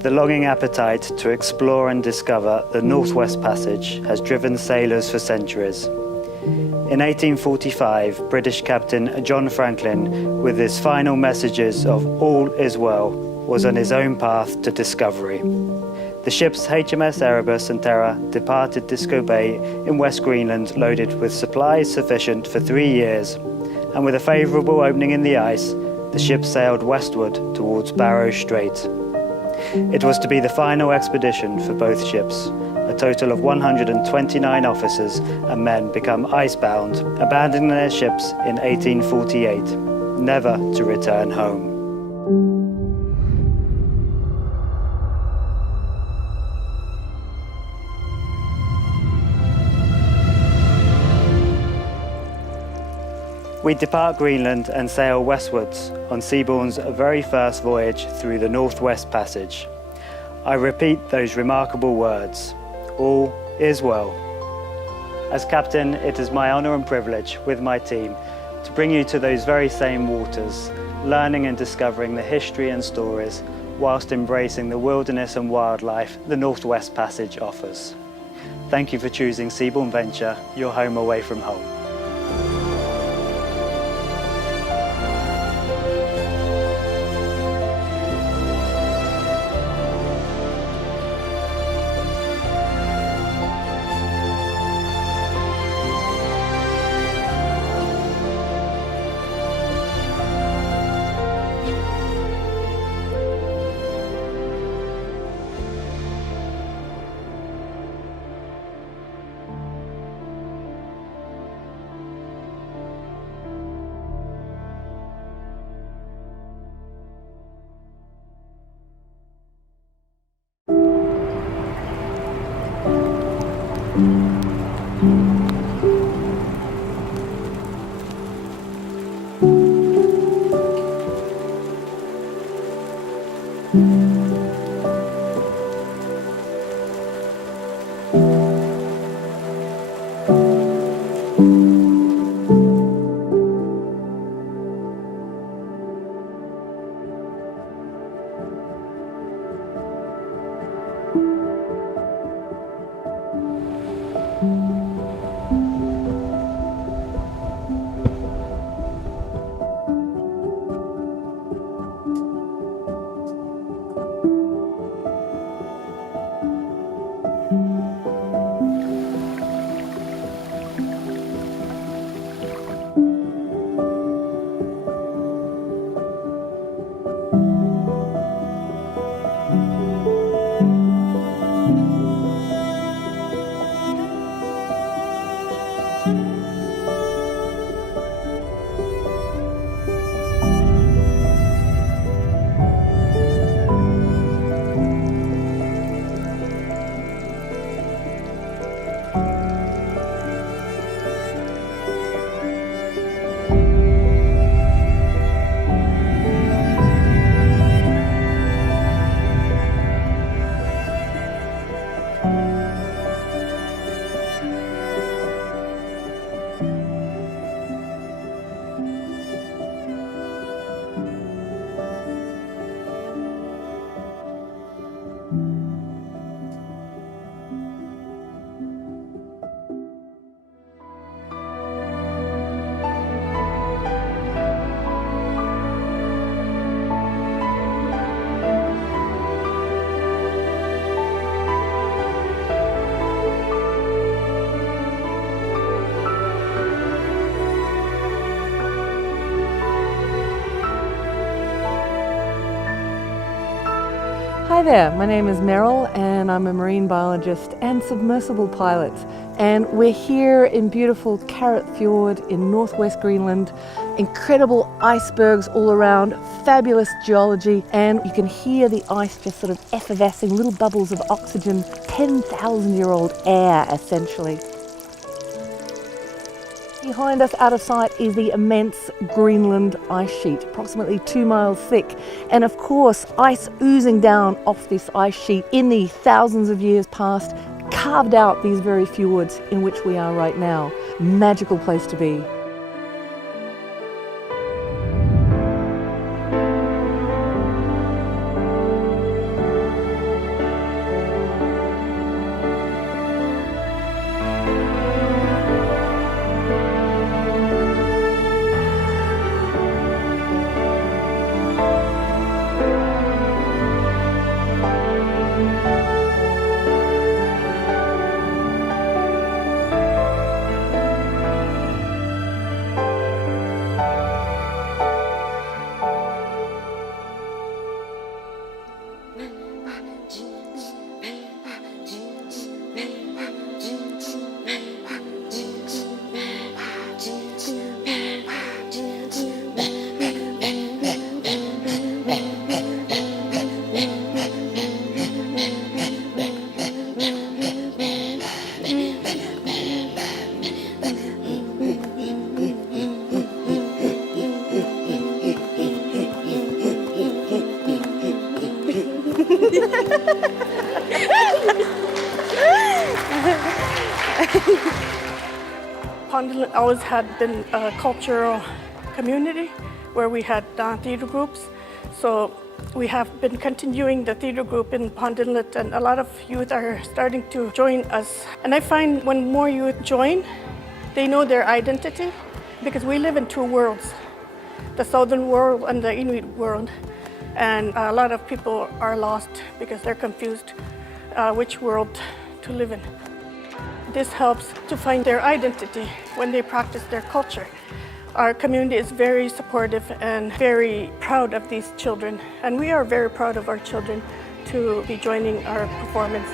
The longing appetite to explore and discover the Northwest Passage has driven sailors for centuries. In 1845, British captain John Franklin, with his final messages of "all is well," was on his own path to discovery. The ships HMS Erebus and Terror departed Disco Bay in West Greenland loaded with supplies sufficient for 3 years, and with a favourable opening in the ice, the ship sailed westward towards Barrow Strait. It was to be the final expedition for both ships. A total of 129 officers and men become icebound, abandoning their ships in 1848, never to return home. We depart Greenland and sail westwards on Seabourn's very first voyage through the Northwest Passage. I repeat those remarkable words: all is well. As captain, it is my honour and privilege with my team to bring you to those very same waters, learning and discovering the history and stories whilst embracing the wilderness and wildlife the Northwest Passage offers. Thank you for choosing Seabourn Venture, your home away from home. Hi there, my name is Meryl and I'm a marine biologist and submersible pilot, and we're here in beautiful Carrot Fjord in northwest Greenland. Incredible icebergs all around, fabulous geology, and you can hear the ice just sort of effervescing, little bubbles of oxygen, 10,000-year-old air essentially. Behind us out of sight is the immense Greenland ice sheet, approximately 2 miles thick, and of course ice oozing down off this ice sheet in the thousands of years past carved out these very fjords in which we are right now. Magical place to be. Pond Inlet always had been a cultural community where we had theater groups. So we have been continuing the theater group in Pond Inlet, and a lot of youth are starting to join us. And I find when more youth join, they know their identity, because we live in two worlds, the southern world and the Inuit world. And a lot of people are lost because they're confused which world to live in. This helps to find their identity when they practice their culture. Our community is very supportive and very proud of these children, and we are very proud of our children to be joining our performance.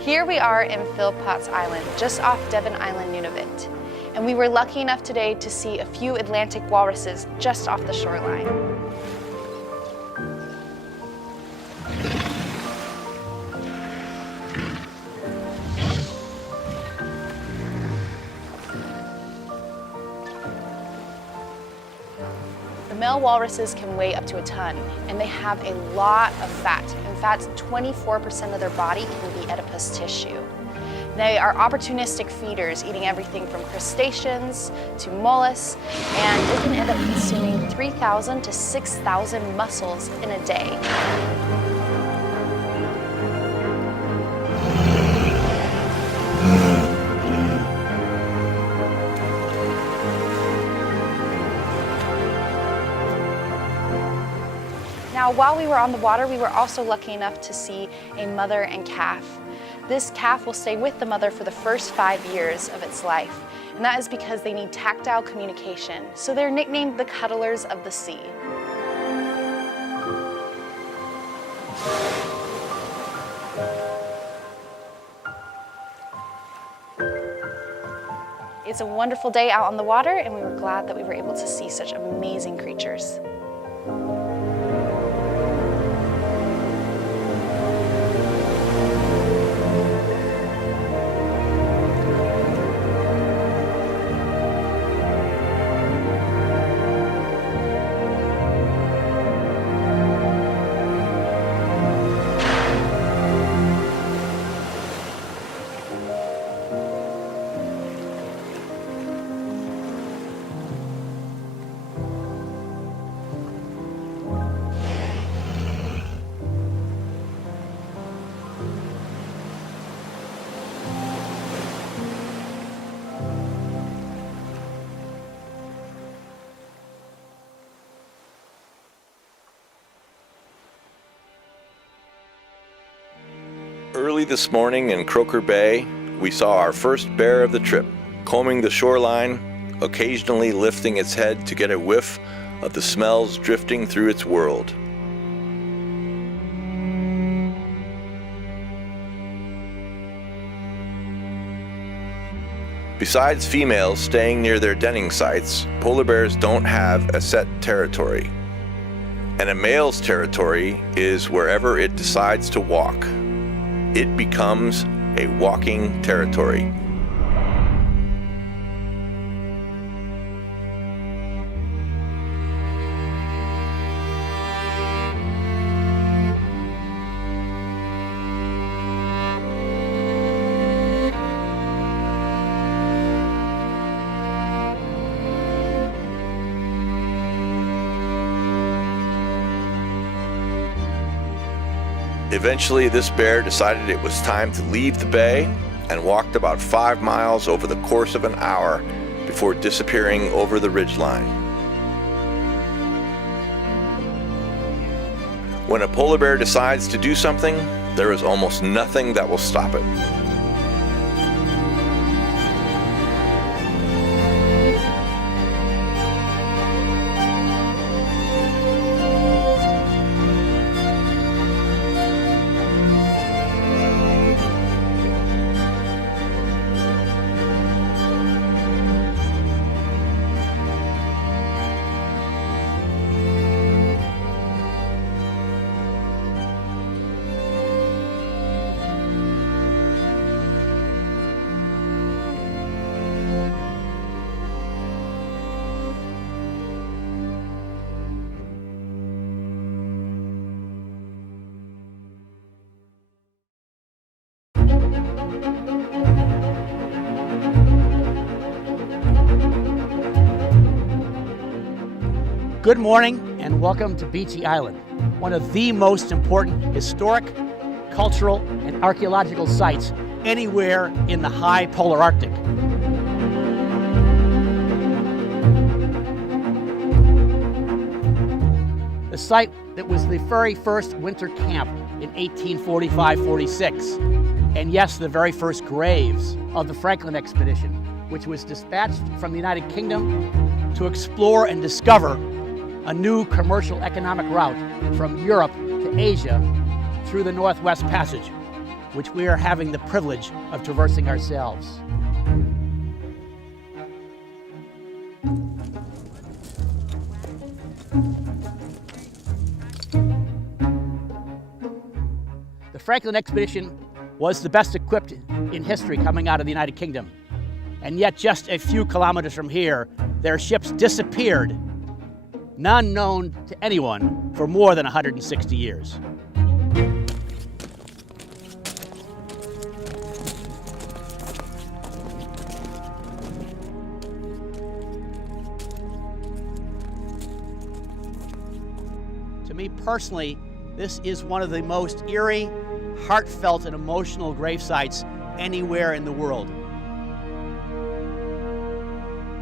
Here we are in Philpotts Island, just off Devon Island, Nunavut. And we were lucky enough today to see a few Atlantic walruses just off the shoreline. The male walruses can weigh up to a ton, and they have a lot of fat. In fact, 24% of their body can be adipose tissue. They are opportunistic feeders, eating everything from crustaceans to mollusks, and they can end up consuming 3,000 to 6,000 mussels in a day. Now, while we were on the water, we were also lucky enough to see a mother and calf. This calf will stay with the mother for the first 5 years of its life, and that is because they need tactile communication, so they're nicknamed the cuddlers of the sea. It's a wonderful day out on the water, and we were glad that we were able to see such amazing creatures. Early this morning in Croker Bay, we saw our first bear of the trip, combing the shoreline, occasionally lifting its head to get a whiff of the smells drifting through its world. Besides females staying near their denning sites, polar bears don't have a set territory. And a male's territory is wherever it decides to walk. It becomes a walking territory. Eventually, this bear decided it was time to leave the bay and walked about 5 miles over the course of an hour before disappearing over the ridgeline. When a polar bear decides to do something, there is almost nothing that will stop it. Good morning and welcome to Beechey Island, one of the most important historic, cultural, and archaeological sites anywhere in the high polar Arctic. The site that was the very first winter camp in 1845-46, and yes, the very first graves of the Franklin expedition, which was dispatched from the United Kingdom to explore and discover a new commercial economic route from Europe to Asia through the Northwest Passage, which we are having the privilege of traversing ourselves. The Franklin expedition was the best equipped in history coming out of the United Kingdom. And yet just a few kilometers from here, their ships disappeared, none known to anyone for more than 160 years. To me personally, this is one of the most eerie, heartfelt, and emotional grave sites anywhere in the world.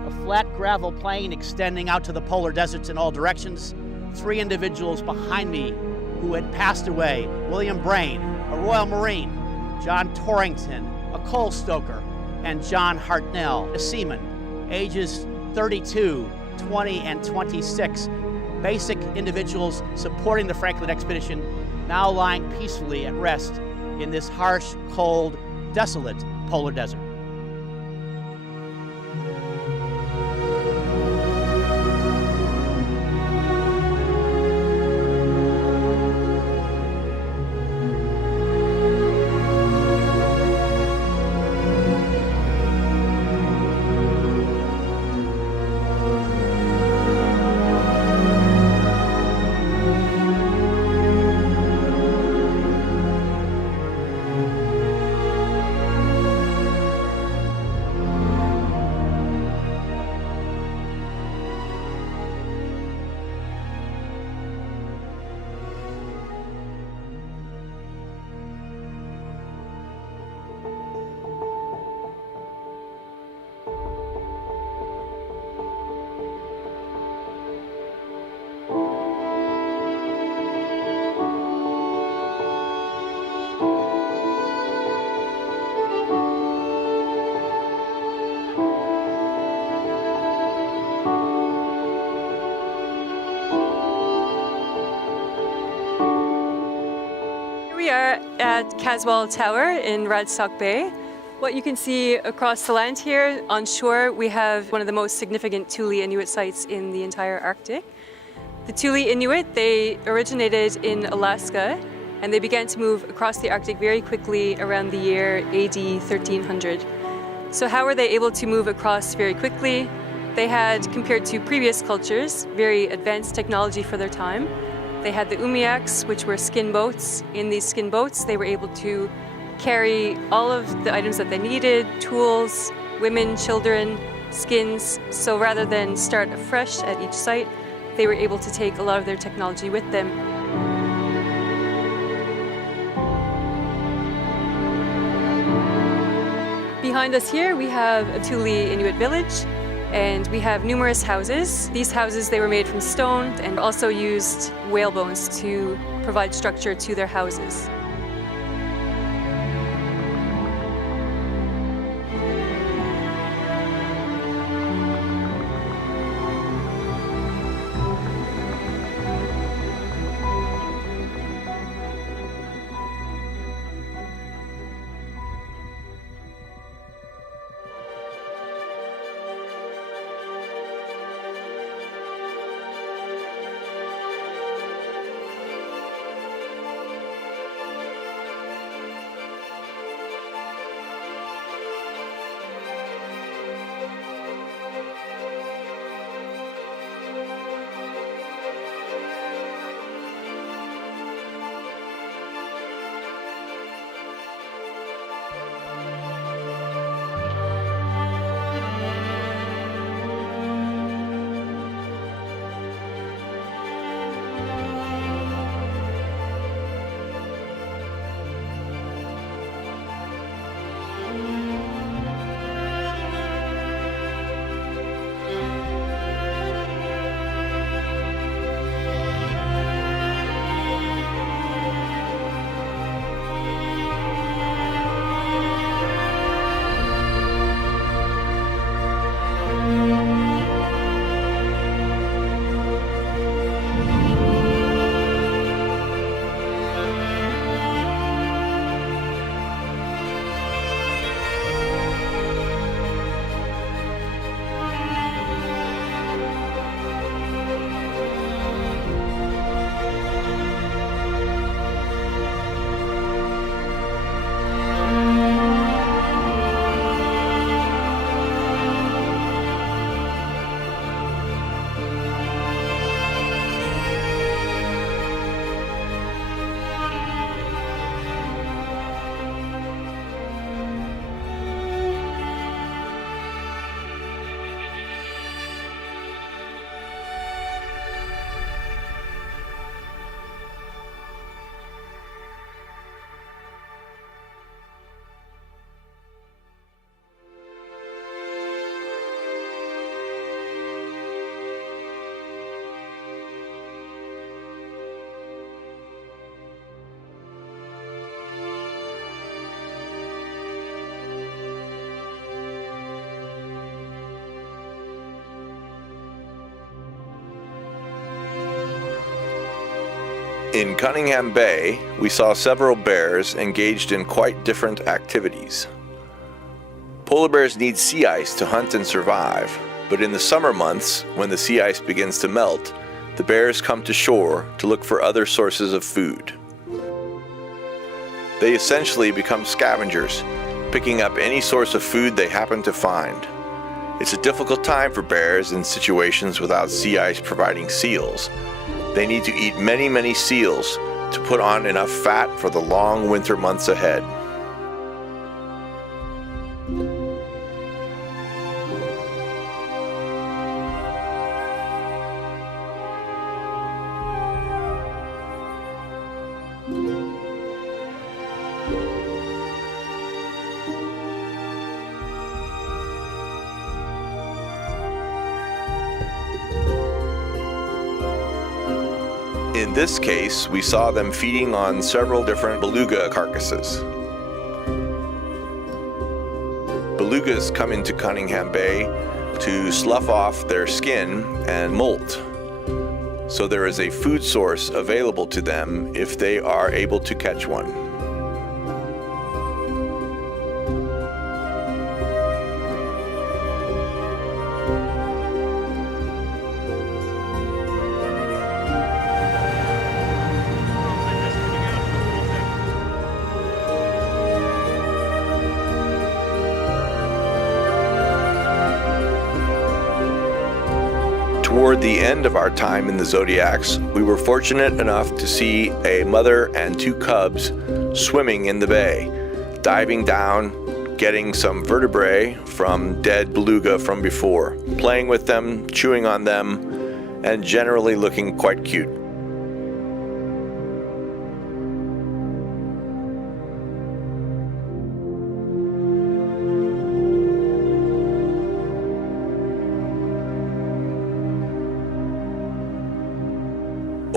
A flat gravel plain extending out to the polar deserts in all directions. 3 individuals behind me who had passed away: William Brain, a Royal Marine; John Torrington, a coal stoker; and John Hartnell, a seaman, ages 32, 20, and 26. Basic individuals supporting the Franklin expedition, now lying peacefully at rest in this harsh, cold, desolate polar desert. We are at Caswell Tower in Radstock Bay. What you can see across the land here on shore, we have one of the most significant Thule Inuit sites in the entire Arctic. The Thule Inuit, they originated in Alaska and they began to move across the Arctic very quickly around the year AD 1300. So how were they able to move across very quickly? They had, compared to previous cultures, very advanced technology for their time. They had the umiaks, which were skin boats. In these skin boats, they were able to carry all of the items that they needed: tools, women, children, skins. So rather than start afresh at each site, they were able to take a lot of their technology with them. Behind us here, we have a Thule Inuit village, and we have numerous houses. These houses, they were made from stone and also used whale bones to provide structure to their houses. In Cunningham Bay, we saw several bears engaged in quite different activities. Polar bears need sea ice to hunt and survive, but in the summer months, when the sea ice begins to melt, the bears come to shore to look for other sources of food. They essentially become scavengers, picking up any source of food they happen to find. It's a difficult time for bears in situations without sea ice providing seals. They need to eat many, many seals to put on enough fat for the long winter months ahead. In this case, we saw them feeding on several different beluga carcasses. Belugas come into Cunningham Bay to slough off their skin and molt. So there is a food source available to them if they are able to catch one. Toward the end of our time in the Zodiacs, we were fortunate enough to see a mother and two cubs swimming in the bay, diving down, getting some vertebrae from dead beluga from before, playing with them, chewing on them, and generally looking quite cute.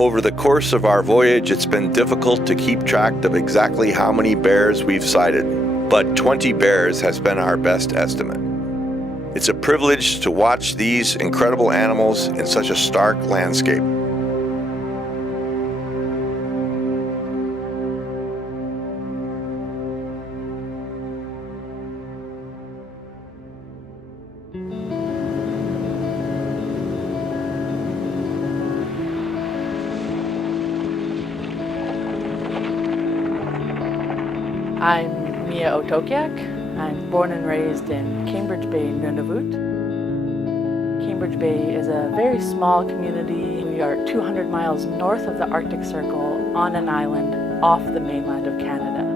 Over the course of our voyage, it's been difficult to keep track of exactly how many bears we've sighted, but 20 bears has been our best estimate. It's a privilege to watch these incredible animals in such a stark landscape. I'm Mia Otokiak. I'm born and raised in Cambridge Bay, Nunavut. Cambridge Bay is a very small community. We are 200 miles north of the Arctic Circle on an island off the mainland of Canada.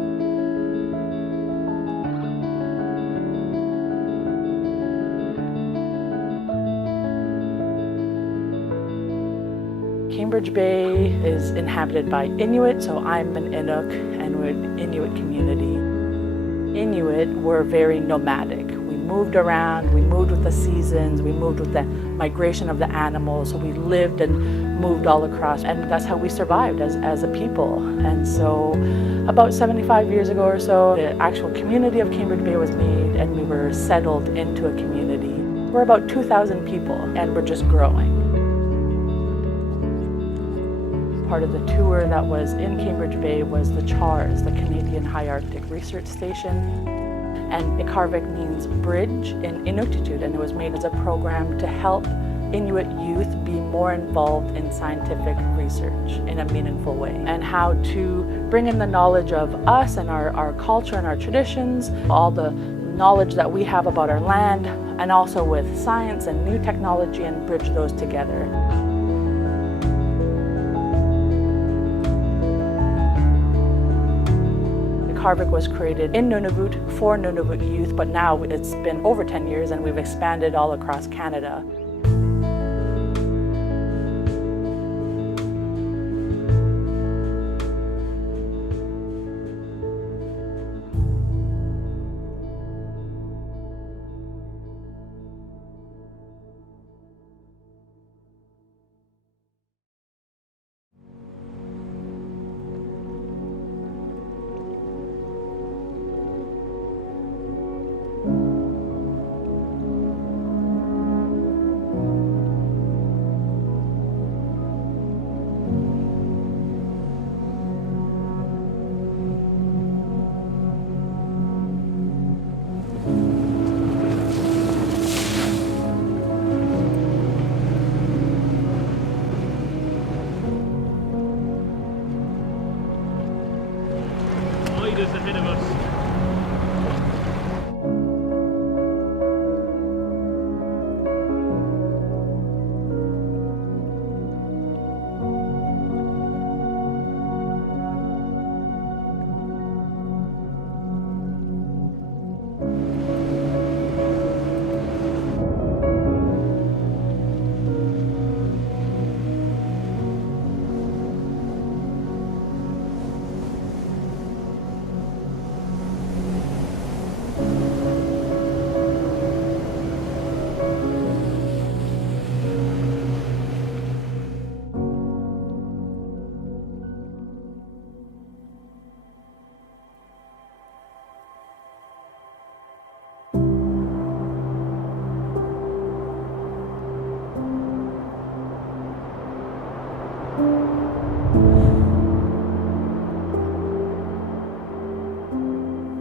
Cambridge Bay is inhabited by Inuit, so I'm an Inuk and we're an Inuit community. Inuit were very nomadic. We moved around, we moved with the seasons, we moved with the migration of the animals, so we lived and moved all across, and that's how we survived as a people. And so about 75 years ago or so, the actual community of Cambridge Bay was made and we were settled into a community. We're about 2,000 people and we're just growing. Part of the tour that was in Cambridge Bay was the CHARS, the Canadian High Arctic Research Station. And Ikarvik means bridge in Inuktitut, and it was made as a program to help Inuit youth be more involved in scientific research in a meaningful way, and how to bring in the knowledge of us and our culture and our traditions, all the knowledge that we have about our land, and also with science and new technology, and bridge those together. Ikarvik was created in Nunavut for Nunavut youth, but now it's been over 10 years and we've expanded all across Canada. Ahead of us.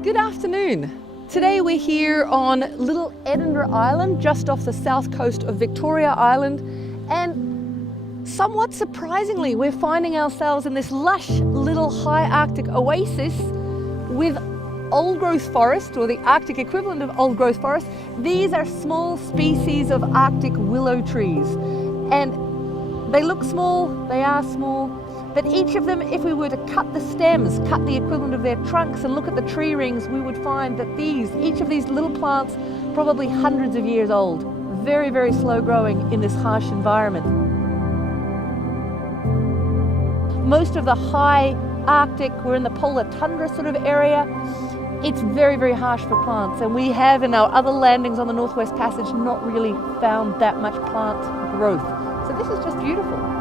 Good afternoon. Today we're here on Little Edinburgh Island, just off the south coast of Victoria Island, and somewhat surprisingly we're finding ourselves in this lush little high Arctic oasis with old growth forest, or the Arctic equivalent of old growth forest. These are small species of Arctic willow trees, and they look small, they are small, but each of them, if we were to cut the stems, cut the equivalent of their trunks and look at the tree rings, we would find that each of these little plants, probably hundreds of years old, very, very slow growing in this harsh environment. Most of the high Arctic, we're in the polar tundra sort of area, it's very, very harsh for plants, and we have in our other landings on the Northwest Passage not really found that much plant growth. So this is just beautiful.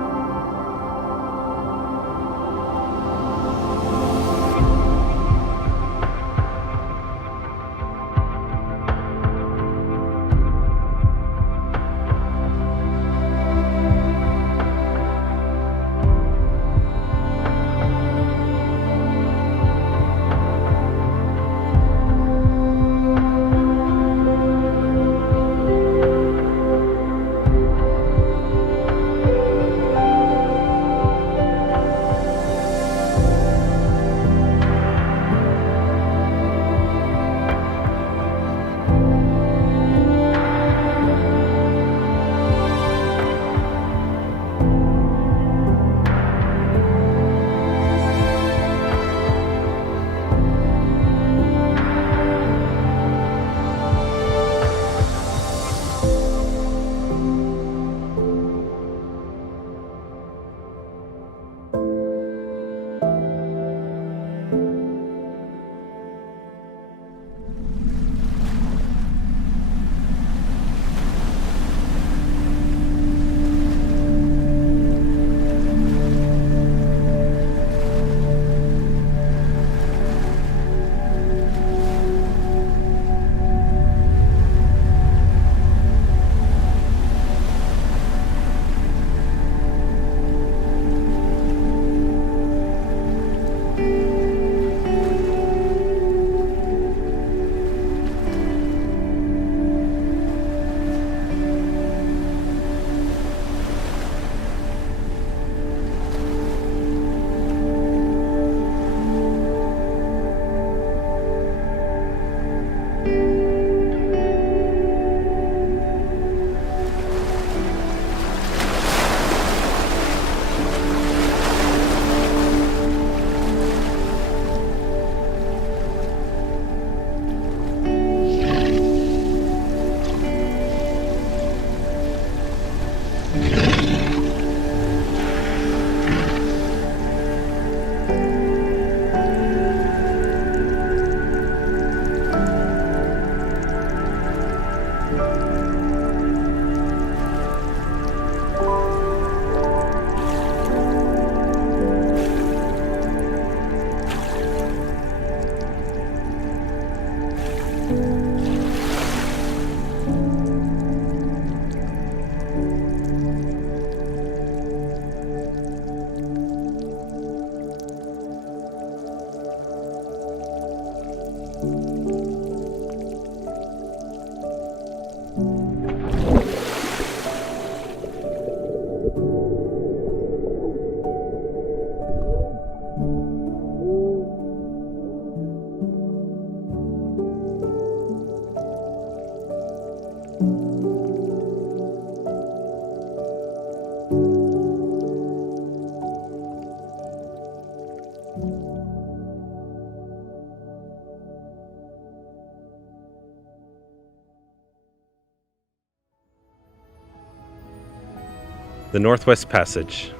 The Northwest Passage,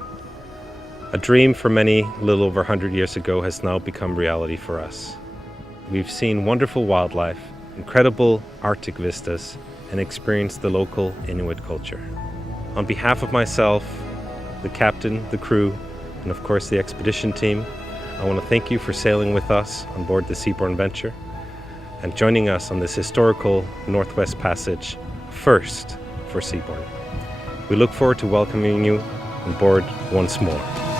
a dream for many a little over 100 years ago, has now become reality for us. We've seen wonderful wildlife, incredible Arctic vistas, and experienced the local Inuit culture. On behalf of myself, the captain, the crew, and of course the expedition team, I want to thank you for sailing with us on board the Seabourn Venture and joining us on this historical Northwest Passage, first for Seabourn. We look forward to welcoming you on board once more.